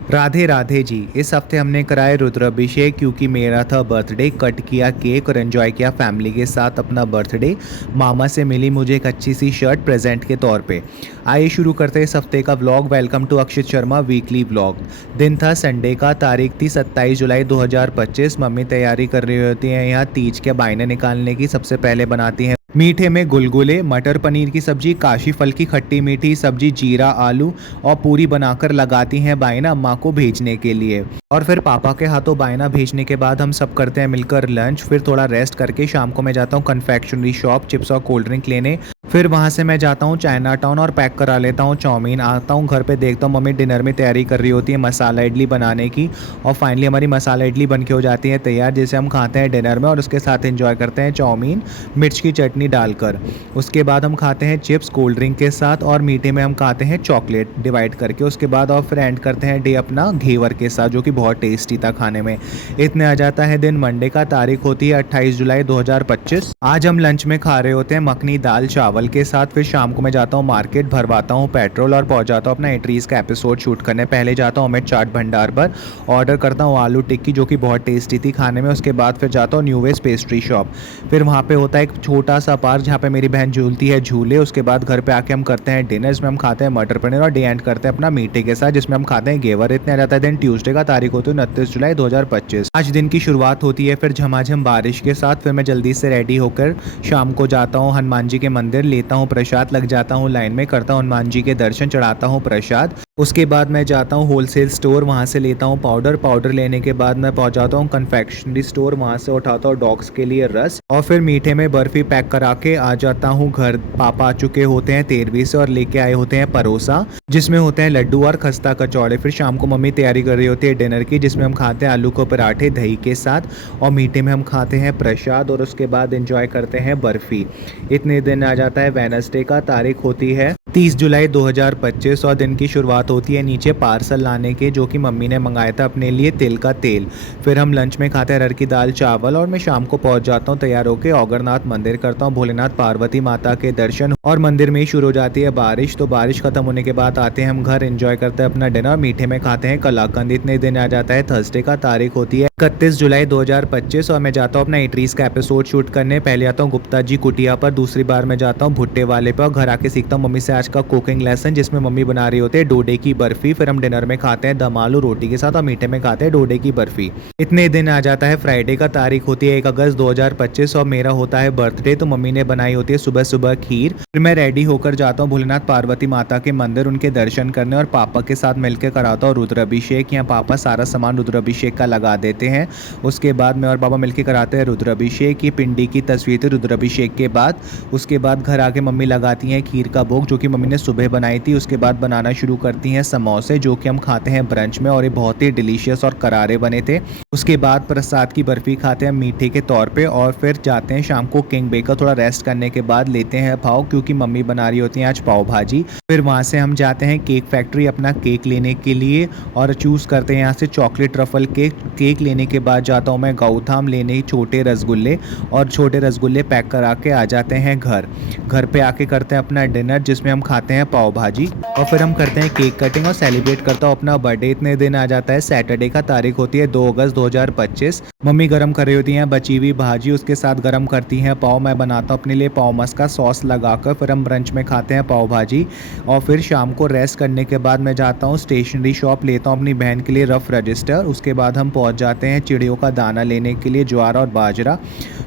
राधे राधे जी। इस हफ्ते हमने कराया रुद्राभिषेक क्योंकि मेरा था बर्थडे। कट किया केक और एंजॉय किया फैमिली के साथ अपना बर्थडे। मामा से मिली मुझे एक अच्छी सी शर्ट प्रेजेंट के तौर पे। आइए शुरू करते हैं इस हफ्ते का vlog. Welcome to Akshit Sharma weekly vlog. दिन था संडे का, तारीख थी 27 जुलाई 2025। मम्मी तैयारी कर रही होती हैं यहाँ तीज के बायने निकालने की। सबसे पहले बनाती हैं मीठे में गुलगुले, मटर पनीर की सब्जी, काशी फल की खट्टी मीठी सब्जी, जीरा आलू और पूरी बनाकर लगाती हैं बायना अम्मा को भेजने के लिए। और फिर पापा के हाथों बायना भेजने के बाद हम सब करते हैं मिलकर लंच। फिर थोड़ा रेस्ट करके शाम को मैं जाता हूँ कन्फेक्शनरी शॉप चिप्स और कोल्ड ड्रिंक लेने। फिर वहाँ से मैं जाता हूँ चाइना टाउन और पैक करा लेता हूँ चाउमीन। आता हूँ घर पे, देखता हूँ मम्मी डिनर में तैयारी कर रही होती है मसाला इडली बनाने की। और फाइनली हमारी मसाला इडली बन के हो जाती है तैयार, जिसे हम खाते हैं डिनर में और उसके साथ एंजॉय करते हैं चाउमीन मिर्च की चटनी डालकर। उसके बाद हम खाते हैं चिप्स कोल्ड ड्रिंक के साथ और मीठे में हम खाते हैं चॉकलेट डिवाइड करके। उसके बाद और फिर एंड करते हैं डे अपना घेवर के साथ, जो कि बहुत टेस्टी था खाने में। इतने आ जाता है दिन मंडे का, तारीख होती है 28 जुलाई 2025। आज हम लंच में खा रहे होते हैं मखनी दाल चावल के साथ। फिर शाम को मैं जाता हूँ मार्केट, भरवाता हूँ पेट्रोल और पहुंच जाता हूँ अपना एट्रीज का एपिसोड शूट करने। पहले जाता हूँ अमित चाट भंडार पर, ऑर्डर करता हूँ आलू टिक्की जो कि बहुत टेस्टी थी खाने में। उसके बाद फिर जाता हूँ न्यू वेज पेस्ट्री शॉप। फिर वहाँ पे होता है एक छोटा सा पार्क जहाँ पे मेरी बहन झूलती है झूले। उसके बाद घर पे आके हम करते हैं डिनर, जिसमें हम खाते हैं मटर पनीर और डे एंड करते हैं अपना मीठे के साथ, जिसमें हम खाते हैं घेवर। इतने आ जाता है दिन ट्यूसडे का, तारीख होती है 29 जुलाई 2025। आज दिन की शुरुआत होती है फिर झमाझम बारिश के साथ। फिर मैं जल्दी से रेडी होकर शाम को जाता हूँ हनुमान जी के मंदिर, लेता हूँ प्रसाद, लग जाता हूँ लाइन में, करता हूँ हनुमान जी के दर्शन, चढ़ाता हूँ प्रसाद। उसके बाद मैं जाता हूँ होलसेल स्टोर, वहाँ से लेता हूँ पाउडर लेने के बाद मैं पहुँच जाता हूँ कन्फेक्शनरी स्टोर, वहाँ से उठाता हूँ डॉग्स के लिए रस और फिर मीठे में बर्फ़ी पैक करा के आ जाता हूँ घर। पापा आ चुके होते हैं 13वीं से और लेके आए होते हैं परोसा, जिसमें होते हैं लड्डू और खस्ता कचौड़े। फिर शाम को मम्मी तैयारी कर रही होती है डिनर की, जिसमें हम खाते हैं आलू को पराठे दही के साथ और मीठे में हम खाते हैं प्रसाद और उसके बाद एंजॉय करते हैं बर्फ़ी। इतने दिन आ जाता है वेडनेसडे का, तारीख होती है 30 जुलाई 2025 और दिन की शुरुआत होती है नीचे पार्सल लाने के, जो कि मम्मी ने मंगाया था अपने लिए तिल का तेल। फिर हम लंच में खाते हैं अरहर की दाल चावल और मैं शाम को पहुंच जाता हूं तैयार होकर औगरनाथ मंदिर, करता हूं भोलेनाथ पार्वती माता के दर्शन और मंदिर में ही शुरू हो जाती है बारिश। तो बारिश खत्म होने के बाद आते हैं हम घर, एंजॉय करते हैं अपना डिनर, मीठे में खाते हैं कलाकंद। इतने दिन आ जाता है थर्सडे का, तारीख होती है 31 जुलाई 2025 और मैं जाता हूँ अपना एट्रीज का एपिसोड शूट करने। पहले आता हूँ गुप्ता जी कुटिया पर, दूसरी बार मैं जाता हूँ भुट्टे वाले पर और घर आके सीखता हूँ मम्मी से आज का कुकिंग लेसन, जिसमें मम्मी बना रही होती है डोडे की बर्फी। फिर हम डिनर में खाते हैं दम आलू रोटी के साथ और मीठे में खाते हैं डोडे की बर्फी। इतने दिन आ जाता है फ्राइडे का, तारीख होती है 1 अगस्त 2025 और मेरा होता है बर्थडे। तो मम्मी ने बनाई होती है सुबह सुबह खीर। फिर मैं रेडी होकर जाता हूँ भोलेनाथ पार्वती माता के मंदिर उनके दर्शन करने और पापा के साथ मिलकर कराता हूँ रुद्राभिषेक। यहाँ पापा सारा सामान रुद्राभिषेक का लगा देते हैं। उसके बाद मैं और पापा मिलकर कराते हैं रुद्राभिषेक की पिंडी की तस्वीर थी रुद्राभिषेक के बाद। उसके बाद घर आके मम्मी लगाती हैं खीर का भोग, जो कि मम्मी ने सुबह बनाई थी। उसके बाद बनाना शुरू करती हैं समोसे, जो कि हम खाते हैं ब्रंच में और ये बहुत ही डिलीशियस और करारे बने थे। उसके बाद प्रसाद की बर्फी खाते हैं मीठे के तौर पे और फिर जाते हैं शाम को किंग बेकर। थोड़ा रेस्ट करने के बाद लेते हैं पाव, क्योंकि मम्मी बना रही होती हैं आज पाव भाजी। फिर वहाँ से हम जाते हैं केक फैक्ट्री अपना केक लेने के लिए और चूज़ करते हैं यहाँ से चॉकलेट ट्रफल केक लेने के बाद जाता हूँ मैं गौथाम लेने छोटे रसगुल्ले और छोटे रसगुल्ले पैक करा के आ जाते हैं घर पे आके करते हैं अपना डिनर, जिसमें हम खाते हैं पाव भाजी और फिर हम करते हैं केक कटिंग और सेलिब्रेट करता हूँ अपना बर्थडे। इतने दिन आ जाता है सैटरडे का, तारीख होती है 2 अगस्त 2025। मम्मी गरम कर रही होती हैं बची हुई भाजी, उसके साथ गरम करती हैं पाव। मैं बनाता हूँ अपने लिए पाव मस्का सॉस लगाकर। फिर हम ब्रंच में खाते हैं पाव भाजी और फिर शाम को रेस्ट करने के बाद मैं जाता हूँ स्टेशनरी शॉप, लेता हूँ अपनी बहन के लिए रफ रजिस्टर। उसके बाद हम पहुँच जाते हैं चिड़ियों का दाना लेने के लिए, ज्वार और बाजरा।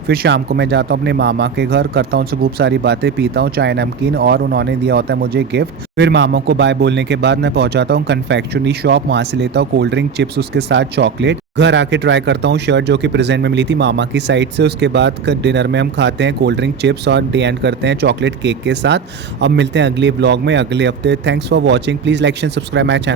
फिर शाम को मैं जाता हूँ अपने मामा के घर, करता हूँ उनसे खूब सारी बातें, पीता हूँ चाय नमकीन और उन्होंने दिया होता है मुझे गिफ्ट। फिर मामा को बाय बोलने के बाद मैं पहुँच जाता हूँ कन्फेक्शनरी शॉप, वहाँ से लेता हूँ कोल्ड ड्रिंक चिप्स उसके साथ चॉकलेट। घर आके ट्राई करता हूँ शर्ट, जो कि प्रेजेंट में मिली थी मामा की साइड से। उसके बाद डिनर में हम खाते हैं कोल्ड ड्रिंक चिप्स और डे एंड करते हैं चॉकलेट केक के साथ। अब मिलते हैं अगले ब्लॉग में अगले हफ्ते। Thanks for watching, please like and subscribe my channel.